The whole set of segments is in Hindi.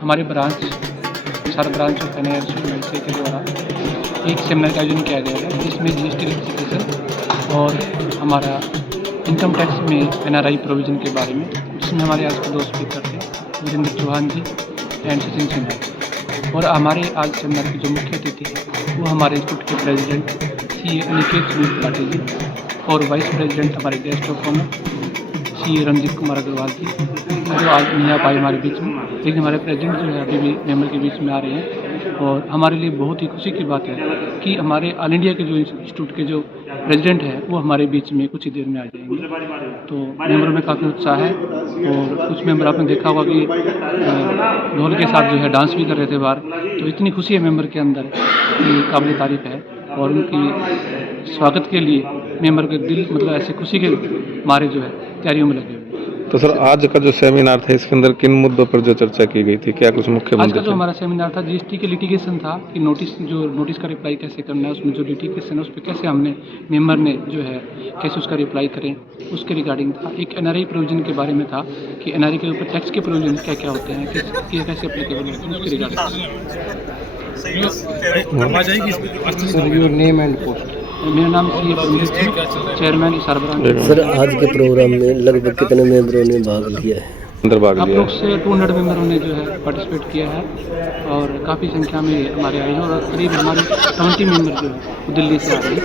हमारे ब्रांच सारा ब्रांच ऑफ NIRC के द्वारा एक सेमिनार का आयोजन किया गया है, जिसमें GST रजिस्ट्रेशन और हमारा इनकम टैक्स में NRI प्रोविज़न के बारे में, जिसमें हमारे आज के 2 स्पीकर थे, वीरेंद्र चौहान जी एंड सचिन सिन्हा। और हमारे आज सेमिनार की जो मुख्य अतिथि है वो हमारे इंस्टीट्यूट के प्रेसिडेंट CA अनिकेत सुनील पाटिल जी और वाइस प्रेसिडेंट हमारे guest of honour CA Ranjit Kumar Agarwal ji, जो आज नहीं आ पाए हमारे बीच में, लेकिन हमारे प्रेसिडेंट जो है अभी भी मेंबर के बीच में आ रहे हैं। और हमारे लिए बहुत ही खुशी की बात है कि हमारे ऑल इंडिया के जो इंस्टीट्यूट के जो प्रेसिडेंट हैं वो हमारे बीच में कुछ ही देर में आ जाएंगे। तो मेंबरों में काफ़ी उत्साह है और कुछ मेंबर आपने देखा होगा कि ढोल के साथ जो है डांस भी कर रहे थे बाहर। तो इतनी खुशी है मेंबर के अंदर कि काबिल तारीफ है, और उनकी स्वागत के लिए मेंबर के दिल मतलब ऐसे खुशी के मारे जो है तैयारियों में लगे हुए। तो सर, आज का जो सेमिनार था इसके अंदर किन मुद्दों पर जो चर्चा की गई थी, क्या कुछ मुख्य आज मुद्दे का जो थे? हमारा सेमिनार था GST के लिटिगेशन था कि नोटिस का रिप्लाई कैसे करना है, उसमें जो लिटिगेशन है उस पर कैसे हमने मेंबर ने जो है कैसे उसका रिप्लाई करें, उसके रिगार्डिंग था। एक NRI प्रोविजन के बारे में था कि NRI के ऊपर टैक्स के प्रोविजन क्या क्या होते हैं, कैसे अप्लीकेबल होते हैं, उसके regarding. Your name and post. मेरा नाम CA Paramjit Singh, chairman Hisar branch. Sir, आज के प्रोग्राम में लगभग कितने मेंबरों ने भाग लिया है? अंदर भाग आप लिया लोग से 200 मेंबरों ने जो है पार्टिसिपेट किया है और काफ़ी संख्या में हमारे आए हैं, और करीब हमारे 70 मेंबर जो है वो दिल्ली से आ रहे हैं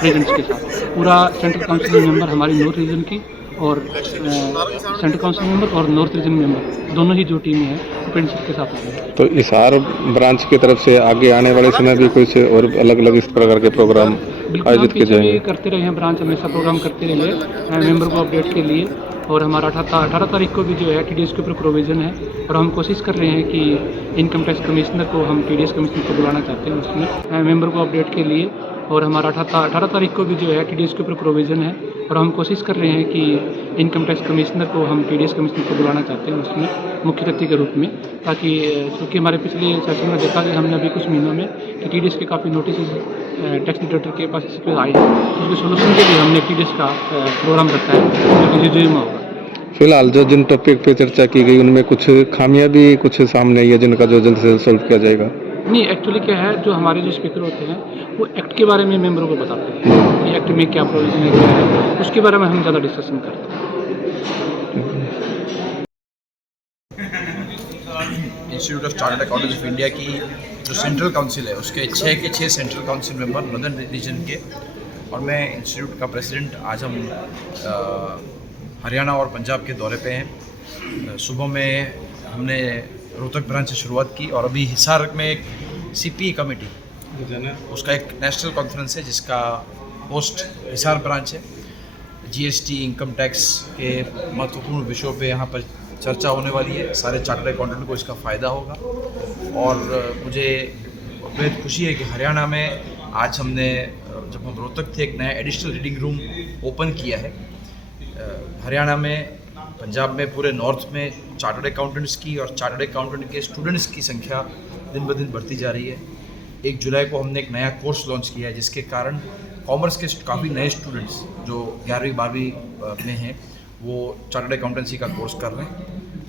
प्रेजेंट्स के साथ। पूरा सेंट्रल काउंसिल मेंबर हमारी नॉर्थ रीजन की और सेंट्रल काउंसिल मेंबर और नॉर्थ रीजन मेंबर दोनों ही जो टीमें हैं प्रिंसिपल के साथ आ रहे हैं। तो हिसार ब्रांच की तरफ से आगे आने वाले समय भी कुछ और अलग अलग इस प्रकार के प्रोग्राम आयोजित किए जाएंगे? करते रहे हैं, ब्रांच हमेशा प्रोग्राम करते रहे हैं मेंबर को अपडेट के लिए। और हमारा 18 तारीख को भी जो है TDS के ऊपर प्रोविज़न है, और हम कोशिश कर रहे हैं कि इनकम टैक्स कमिश्नर को हम TDS कमिश्नर को बुलाना चाहते हैं उसमें मेंबर को अपडेट के लिए। और हमारा 18 तारीख को भी जो है TDS के ऊपर प्रोविज़न है, और हम कोशिश कर रहे हैं कि इनकम टैक्स कमिश्नर को हम TDS कमिश्नर को बुलाना चाहते हैं उसमें मुख्य अतिथि के रूप में, ताकि चूँकि हमारे पिछले सेशन में देखा गया हमने अभी कुछ महीनों में कि TDS के काफ़ी नोटिस टैक्स डिटेक्टर के पास इस पर आए हैं, तो उसके सोल्यूशन के लिए हमने TDS का प्रोग्राम रखा है जो कि जून में होगा। फिलहाल जो जिन टॉपिक पे चर्चा की गई उनमें कुछ खामियां भी कुछ सामने आई है जिनका जो जल्द से जल्द सॉल्व किया जाएगा? नहीं, एक्चुअली क्या है, जो हमारे जो स्पीकर होते हैं वो एक्ट के बारे में मेंबरों को बताते हैं कि एक्ट में क्या प्रोविजन है, क्या है, उसके बारे में हम ज़्यादा डिस्कशन करते हैं। Institute of chartered accountants of India की जो सेंट्रल काउंसिल है उसके 6 के 6 central council member northern region के, और मैं इंस्टीट्यूट का प्रेसिडेंट। आज हम हरियाणा और पंजाब के दौरे पे हैं। सुबह में हमने रोहतक ब्रांच से शुरुआत की, और अभी हिसार में एक CPA कमेटी, उसका एक नेशनल कॉन्फ्रेंस है जिसका होस्ट हिसार ब्रांच है। GST इनकम टैक्स के महत्वपूर्ण विषयों पे यहाँ पर चर्चा होने वाली है। सारे चार्टर्ड अकाउंटेंट को इसका फ़ायदा होगा, और मुझे बेहद खुशी है कि हरियाणा में आज हमने, जब हम रोहतक थे, एक नया एडिशनल रीडिंग रूम ओपन किया है। हरियाणा में, पंजाब में, पूरे नॉर्थ में चार्टर्ड अकाउंटेंट्स की और चार्टर्ड अकाउंटेंट के स्टूडेंट्स की संख्या दिन ब दिन बढ़ती जा रही है। 1 जुलाई को हमने एक नया कोर्स लॉन्च किया है, जिसके कारण कॉमर्स के काफ़ी नए स्टूडेंट्स जो 11वीं 12वीं में हैं वो चार्टर्ड अकाउंटेंसी का कोर्स कर रहे हैं।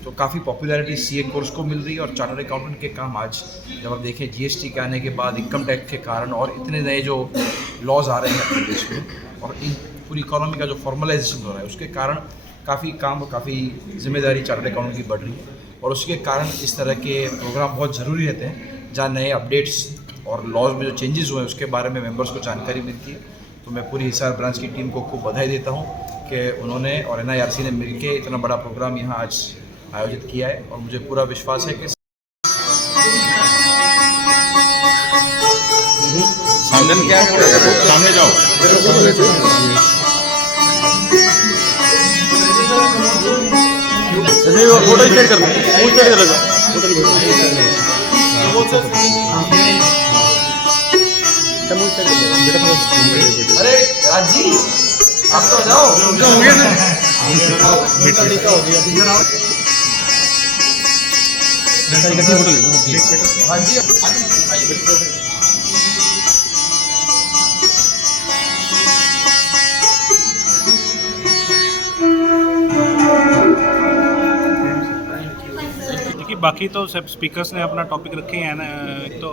तो काफ़ी पॉपुलैरिटी CA कोर्स को मिल रही है, और चार्टर्ड अकाउंटेंट के काम आज जब आप देखें GST के आने के बाद, इनकम टैक्स के कारण, और इतने नए जो लॉज आ रहे हैं अपने देश में, और इन पूरी इकोनॉमी का जो फॉर्मलाइजेशन हो रहा है उसके कारण काफ़ी काम और काफ़ी जिम्मेदारी चार्टर्ड अकाउंटेंट की बढ़ रही है। और उसके कारण इस तरह के प्रोग्राम बहुत ज़रूरी रहते हैं जहाँ नए अपडेट्स और लॉज में जो चेंजेस हुए हैं उसके बारे में मेंबर्स को जानकारी मिलती है। तो मैं पूरी हिसार ब्रांच की टीम को खूब बधाई देता हूँ कि उन्होंने और NIRC ने मिलकर इतना बड़ा प्रोग्राम यहाँ आज आयोजित किया है, और मुझे पूरा विश्वास है कि सामने जाओ। फोटो शेयर कर अरे राजी, आप तो जाओ। हाँ जी, बाकी तो सब स्पीकर्स ने अपना टॉपिक रखे हैं ना। एक तो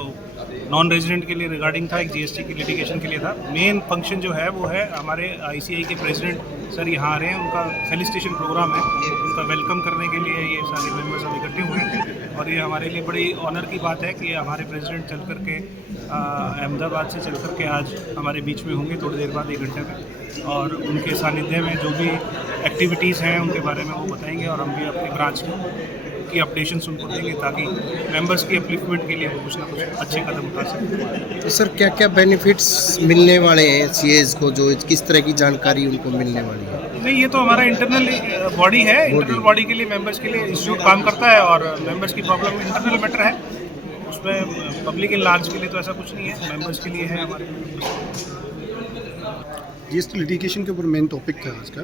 नॉन रेजिडेंट के लिए रिगार्डिंग था, एक जीएसटी की लिटिगेशन के लिए था। मेन फंक्शन जो है वो है हमारे आईसीआई के प्रेसिडेंट सर यहाँ आ रहे हैं, उनका फेलिसिटेशन प्रोग्राम है, उनका वेलकम करने के लिए ये सारे मेंबर्स अब इकट्ठे हुए हैं। और ये हमारे लिए बड़ी ऑनर की बात है कि हमारे प्रेसिडेंट चल कर के अहमदाबाद से चल कर के आज हमारे बीच में होंगे थोड़ी देर बाद, 1 घंटे में, और उनके सानिध्य में जो भी एक्टिविटीज़ हैं उनके बारे में वो बताएंगे और हम भी अपनी ब्रांच की अपडेशंस उनको देंगे ताकि मेंबर्स की अपलिफ्टमेंट के लिए वो कुछ ना कुछ अच्छे कदम उठा सकें। तो सर क्या क्या बेनिफिट्स मिलने वाले हैं सीएस को, जो किस तरह की जानकारी उनको मिलने वाली है? नहीं, ये तो हमारा इंटरनल बॉडी है। इंटरनल बॉडी के लिए, मेंबर्स के लिए इंस्टीट्यूट काम करता है और मेंबर्स की प्रॉब्लम इंटरनल मैटर है, उसमें पब्लिक इन लार्ज के लिए तो ऐसा कुछ नहीं है, मेंबर्स के लिए है हमारे। जीएसटी लिटिगेशन के ऊपर मेन टॉपिक था आज का।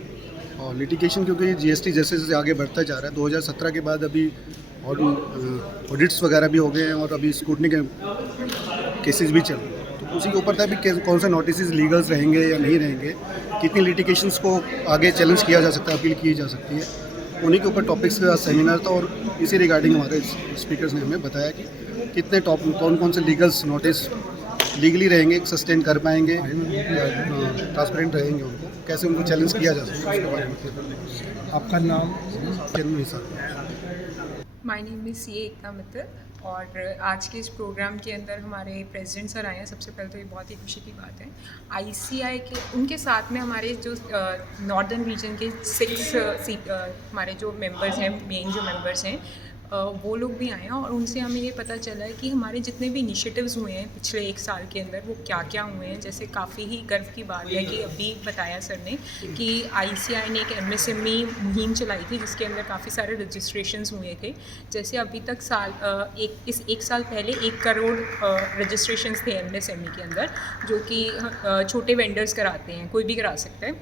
और लिटिगेशन क्योंकि जीएसटी जैसे जैसे आगे बढ़ता जा रहा है, 2017 के बाद अभी और ऑडिट्स वगैरह भी हो गए हैं और अभी स्क्रूटनी के केसेस भी चल रहे हैं, तो उसी के ऊपर था भी कौन से नोटिस लीगल्स रहेंगे या नहीं रहेंगे, कितनी लिटिगेशंस को आगे चैलेंज किया जा सकता है, अपील की जा सकती है, उन्हीं के ऊपर टॉपिक्स का सेमिनार था। और इसी रिगार्डिंग हमारे स्पीकर्स ने हमें बताया कि कितने कौन कौन से लीगल्स नोटिस लीगली रहेंगे, सस्टेन कर पाएंगे या ट्रांसपेरेंट रहेंगे, उनको कैसे उनको चैलेंज किया जा सकता है, उसके बारे में। आपका नाम? माय नेम इज़ सी एकता मित्तल और आज के इस प्रोग्राम के अंदर हमारे प्रेसिडेंट सर आए हैं। सबसे पहले तो ये बहुत ही खुशी की बात है। आईसीआई के उनके साथ में हमारे जो नॉर्दर्न रीजन के 6 हमारे जो मेंबर्स हैं, मेन जो मेंबर्स हैं, वो लोग भी आए हैं और उनसे हमें ये पता चला है कि हमारे जितने भी इनिशिएटिव्स हुए हैं पिछले 1 साल के अंदर वो क्या क्या हुए हैं। जैसे काफ़ी ही गर्व की बात है कि अभी बताया सर ने कि आईसीआई ने एक एमएसएमई मुहिम चलाई थी जिसके अंदर काफ़ी सारे रजिस्ट्रेशंस हुए थे। जैसे अभी तक इस 1 साल पहले 1 करोड़ रजिस्ट्रेशंस थे एमएसएमई के अंदर, जो कि छोटे वेंडर्स कराते हैं, कोई भी करा सकता है।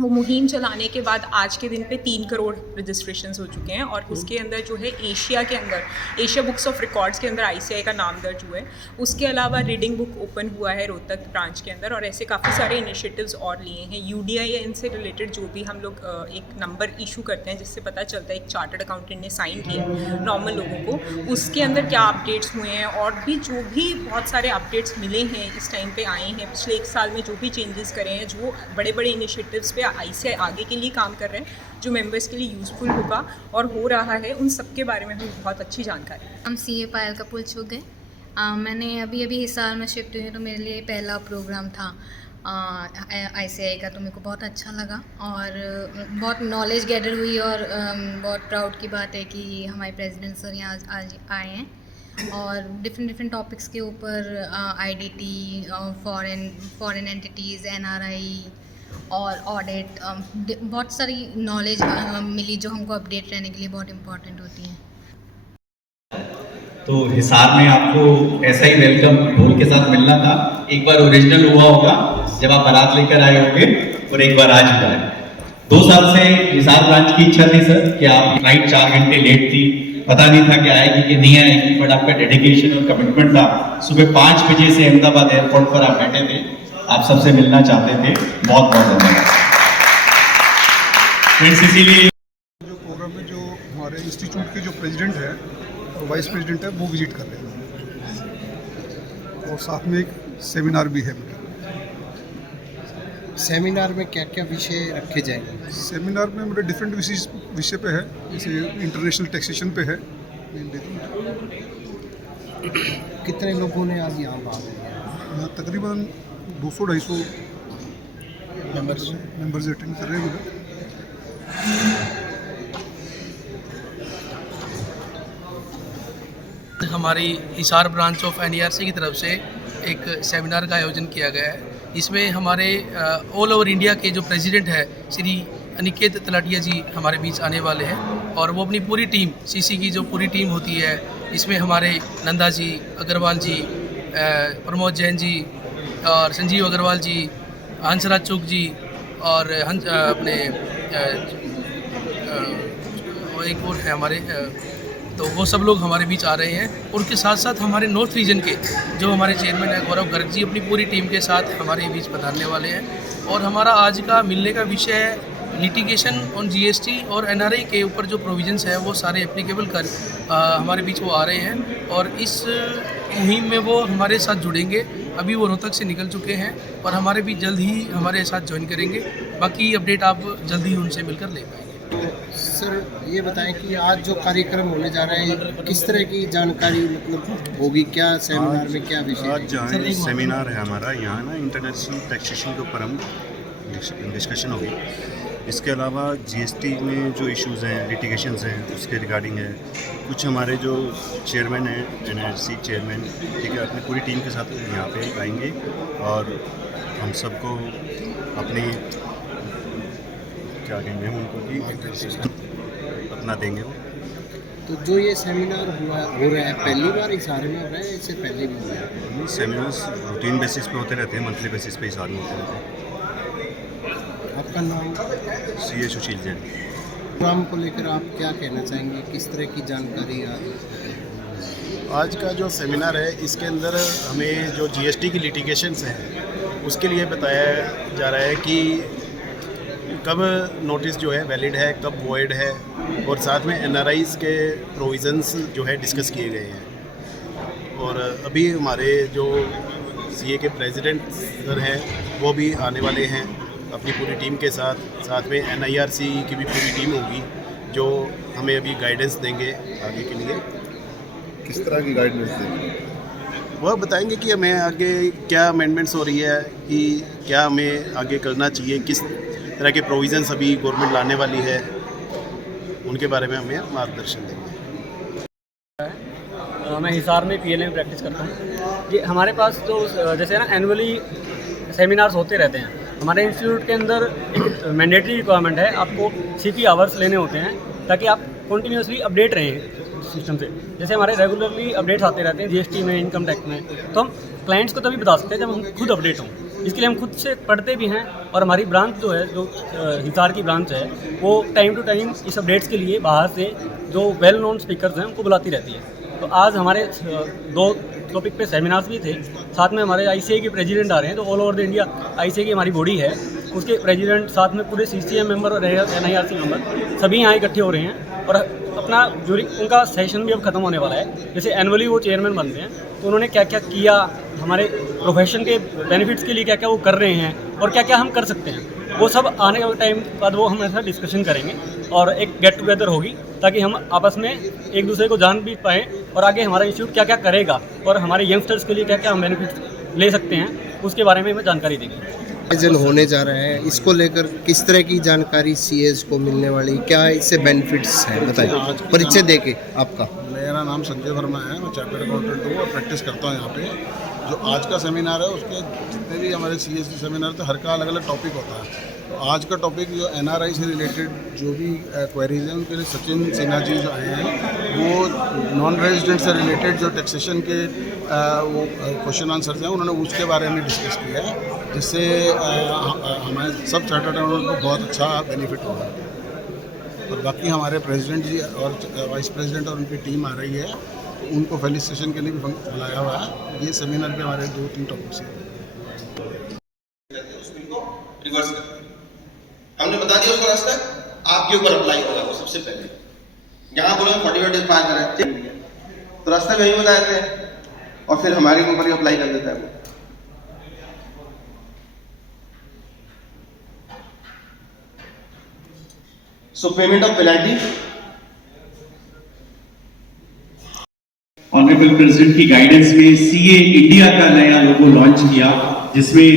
वो मुहिम चलाने के बाद आज के दिन पे 3 करोड़ रजिस्ट्रेशंस हो चुके हैं और उसके अंदर जो है एशिया बुक्स ऑफ रिकॉर्ड्स के अंदर आईसीआई का नाम दर्ज हुआ है। उसके अलावा रीडिंग बुक ओपन हुआ है रोहतक ब्रांच के अंदर और ऐसे काफ़ी सारे इनिशिएटिव्स और लिए हैं। यूडीआईएन से रिलेटेड जो भी हम लोग एक नंबर इशू करते हैं जिससे पता चलता है एक चार्टर्ड अकाउंटेंट ने साइन किया है नॉर्मल लोगों को, उसके अंदर क्या अपडेट्स हुए हैं और भी जो भी बहुत सारे अपडेट्स मिले हैं इस टाइम पे आए हैं। पिछले 1 साल में जो भी चेंजेस करे हैं, जो बड़े बड़े इनिशिएटिव्स पे आईसीआई आगे के लिए काम कर रहे हैं, जो मेंबर्स के लिए यूज़फुल होगा और हो रहा है, उन सब के बारे में हमें बहुत अच्छी जानकारी है। हम सीए पायल कपूर चुग गए। मैंने अभी हिसार में शिफ्ट हुई हूँ, तो मेरे लिए पहला प्रोग्राम था आईसीआई का, तो मेरे को बहुत अच्छा लगा और बहुत नॉलेज गैदर हुई और बहुत प्राउड की बात है कि हमारे प्रेसिडेंट सर यहाँ आज आए हैं और डिफरेंट टॉपिक्स के ऊपर आईडीटी, फॉरेन एंटिटीज़, एनआरआई और ऑडिट, बहुत सारी नॉलेज मिली जो हमको अपडेट रहने के लिए बहुत इम्पोर्टेंट होती है। तो हिसार में आपको ऐसा ही वेलकम ढोल के साथ मिलना था। एक बार ओरिजिनल हुआ होगा जब आप बारात लेकर आए होंगे और एक बार आज हुआ है। 2 साल से हिसार ब्रांच की इच्छा थी सर कि आप नाइट 4 घंटे लेट थी, पता नहीं था कि आएगी कि नहीं आएगी, बट आपका डेडिकेशन और कमिटमेंट था। सुबह 5 बजे से अहमदाबाद एयरपोर्ट पर आप बैठे थे, आप सबसे मिलना चाहते थे। बहुत बहुत धन्यवाद फ्रेंड्स। इसीलिए जो प्रोग्राम में जो हमारे इंस्टीट्यूट के जो प्रेसिडेंट है और वाइस प्रेसिडेंट है वो विजिट कर रहे हैं और साथ में एक सेमिनार भी है। सेमिनार में क्या क्या विषय रखे जाएंगे? सेमिनार में मेरे डिफरेंट विषय पे है, जैसे इंटरनेशनल टैक्सेशन पे है। कितने लोगों ने आज यहाँ भाग लिया? यहाँ तकरीबन 200-250 मेंबर्स अटेंड कर रहे हैं। हमारी हिसार ब्रांच ऑफ एनईआरसी की तरफ से एक सेमिनार का आयोजन किया गया है। इसमें हमारे ऑल ओवर इंडिया के जो प्रेसिडेंट है श्री अनिकेत तलाटिया जी हमारे बीच आने वाले हैं और वो अपनी पूरी टीम, सीसी की जो पूरी टीम होती है, इसमें हमारे नंदा जी, अग्रवाल जी, प्रमोद जैन जी और संजीव अग्रवाल जी, हंसराज चुग जी और अपने एक और है हमारे, तो वो सब लोग हमारे बीच आ रहे हैं। उनके साथ साथ हमारे नॉर्थ रीजन के जो हमारे चेयरमैन है गौरव गर्ग जी अपनी पूरी टीम के साथ हमारे बीच पधारने वाले हैं। और हमारा आज का मिलने का विषय है लिटिगेशन ऑन जीएसटी और एनआरआई के ऊपर जो प्रोविजंस है वो सारे एप्लीकेबल कर हमारे बीच वो आ रहे हैं और इस मुहिम में वो हमारे साथ जुड़ेंगे। अभी वो रोहतक से निकल चुके हैं और हमारे भी जल्द ही हमारे साथ ज्वाइन करेंगे। बाकी अपडेट आप जल्द ही उनसे मिलकर ले पाएंगे। सर ये बताएं कि आज जो कार्यक्रम होने जा रहे हैं किस तरह की जानकारी मतलब होगी, क्या सेमिनार में क्या विषय? आज जहाँ सेमिनार है हमारा यहाँ ना इंटरनेशनल टैक्सेशन के ऊपर हम डिस्कशन होगी। इसके अलावा जीएसटी में जो इश्यूज़ हैं, लिटिगेशंस हैं, उसके रिगार्डिंग है। कुछ हमारे जो चेयरमैन हैं, एनआरसी चेयरमैन, ठीक है, अपनी पूरी टीम के साथ यहाँ पे आएंगे और हम सबको अपनी क्या कहेंगे हम उनको कि अपना देंगे वो। तो जो ये सेमिनार हो रहा है पहली बार हिसार में हो रहा है, इससे पहले भी हुआ है? सेमिनार्स रूटीन बेसिस पे होते रहते हैं, मंथली बेसिस पे हिसार में होते रहते हैं। आपका नाम? CA सुशील जैन। प्रोग्राम को लेकर आप क्या कहना चाहेंगे, किस तरह की जानकारी आज का जो सेमिनार है इसके अंदर हमें जो जीएसटी की लिटिगेशंस हैं उसके लिए बताया जा रहा है कि कब नोटिस जो है वैलिड है, कब वॉइड है, और साथ में एनआरआईज़ के प्रोविज़न्स जो है डिस्कस किए गए हैं। और अभी हमारे जो CA के प्रेसिडेंट सर हैं वो भी आने वाले हैं अपनी पूरी टीम के साथ में NIRC की भी पूरी टीम होगी जो हमें अभी गाइडेंस देंगे आगे के लिए। किस तरह की गाइडेंस देंगे? वह बताएंगे कि हमें आगे क्या अमेंडमेंट्स हो रही है, कि क्या हमें आगे करना चाहिए, किस तरह के प्रोविज़न्स अभी गवर्नमेंट लाने वाली है, उनके बारे में हमें मार्गदर्शन देंगे। मैं हिसार में PLA में प्रैक्टिस करता हूँ। ये हमारे पास जो जैसे ना एनुअली सेमिनार्स होते रहते हैं, हमारे इंस्टीट्यूट के अंदर एक मैंडेटरी रिक्वायरमेंट है, आपको CP आवर्स लेने होते हैं ताकि आप कंटिन्यूसली अपडेट रहें सिस्टम से। जैसे हमारे रेगुलरली अपडेट्स आते रहते हैं जीएसटी में, इनकम टैक्स में, तो हम क्लाइंट्स को तभी बता सकते हैं जब हम खुद अपडेट हों। इसके लिए हम खुद से पढ़ते भी हैं और हमारी ब्रांच जो है, जो हिसार की ब्रांच है, वो टाइम टू टाइम इस अपडेट्स के लिए बाहर से जो वेल नोन स्पीकर्स हैं उनको बुलाती रहती है। तो आज हमारे 2 टॉपिक पे सेमिनार्स भी थे, साथ में हमारे ICAI के प्रेसिडेंट आ रहे हैं। तो all over the India ICAI की हमारी बॉडी है, उसके प्रेसिडेंट, साथ में पूरे CCM मेंबर और NIRC मेंबर सभी यहाँ इकट्ठे हो रहे हैं। और अपना ड्यूरिंग उनका सेशन भी अब ख़त्म होने वाला है। जैसे एनुअली वो चेयरमैन बनते हैं, तो उन्होंने क्या क्या किया, हमारे प्रोफेशन के बेनिफिट्स के लिए क्या क्या वो कर रहे हैं और क्या क्या हम कर सकते हैं, वो सब आने वाले टाइम बाद वो हमारे साथ डिस्कशन करेंगे और एक गेट टुगेदर होगी ताकि हम आपस में एक दूसरे को जान भी पाएँ और आगे हमारा इंस्टीट्यूट क्या क्या करेगा और हमारे यंगस्टर्स के लिए क्या क्या हम बेनिफिट्स ले सकते हैं, उसके बारे में हमें जानकारी देंगे। आयोजन होने जा रहा है, इसको लेकर किस तरह की जानकारी CAs को मिलने वाली, क्या इससे बेनिफिट्स हैं, बताइए परिचय देके आपका। मेरा नाम संजय वर्मा है, मैं चार्टर्ड अकाउंटेंट हूँ और प्रैक्टिस करता हूँ यहाँ पे। जो आज का सेमिनार है उसके जितने भी हमारे CAs के सेमिनार थे, हर का अलग अलग टॉपिक होता है। तो आज का टॉपिक जो NRI से रिलेटेड जो भी क्वेरीज हैं उनके लिए सचिन सिन्हा जी जो आए हैं, वो नॉन रेजिडेंट से रिलेटेड जो टैक्सेशन के वो क्वेश्चन आंसर्स हैं उन्होंने उसके बारे में डिस्कस किया है, जिससे हमारे सब चार्टर्ड अकाउंटेंट को बहुत अच्छा बेनिफिट होगा। और बाकी हमारे प्रेसिडेंट जी और वाइस प्रेसिडेंट और उनकी टीम आ रही है, उनको फेलिसिटेशन के लिए भी बुलाया हुआ है। ये सेमिनार पे हमारे 2-3 टॉपिक्स हैं। रिवर्स कर हमने बता दिया उसका रास्ता आपके ऊपर अप्लाई होगा। वो सबसे पहले यहाँ बोलो 45 डेज पार करें, तो रास्ता वही बता देते हैं और फिर हमारे ऊपर ही अप्लाई कर देता है वो। सो payment of penalty, honourable president की गाइडेंस में CA इंडिया का नया लोगो लॉन्च किया, जिसमें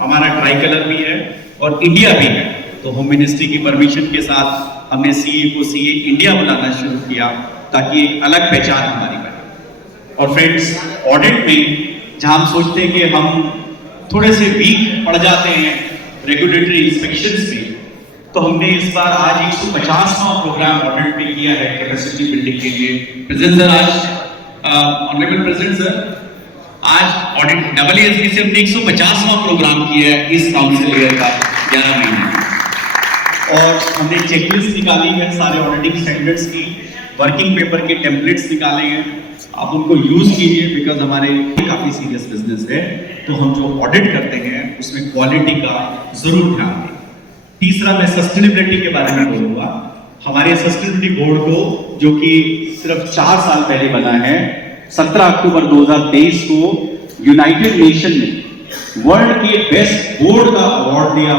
हमारा ट्राई कलर भी है और इंडिया भी है। तो होम मिनिस्ट्री की परमिशन के साथ हमने CA को CA इंडिया बुलाना शुरू किया ताकि एक अलग पहचान हमारी बने। और फ्रेंड्स, ऑडिट में जहां हम सोचते हैं कि हम थोड़े से वीक पड़ जाते हैं रेगुलेटरी इंस्पेक्शंस में, तो हमने इस बार आज 150वां प्रोग्राम ऑडिट में किया है कैपेसिटी बिल्डिंग के लिए। प्रेजेंट सर, आज ऑनरेबल प्रेसिडेंट सर, आज ऑडिट AASB से हमने 150वां प्रोग्राम किया है इस काउंसिल ईयर का 11 महीने, और हमने चेकलिस्ट निकाली है सारे ऑडिटिंग स्टैंडर्ड्स की, वर्किंग पेपर के टेम्पलेट्स निकाले हैं। आप उनको यूज कीजिए, बिकॉज हमारे काफी सीरियस बिजनेस है, तो हम जो ऑडिट करते हैं उसमें क्वालिटी का जरूर ध्यान दें। तीसरा मैं सस्टेनेबिलिटी के बारे में बोलूंगा। हमारे सस्टेनेबिलिटी बोर्ड को, जो कि सिर्फ 4 साल पहले बना है, 17 अक्टूबर 2023 को यूनाइटेड नेशन ने वर्ल्ड के बेस्ट बोर्ड का अवार्ड दिया।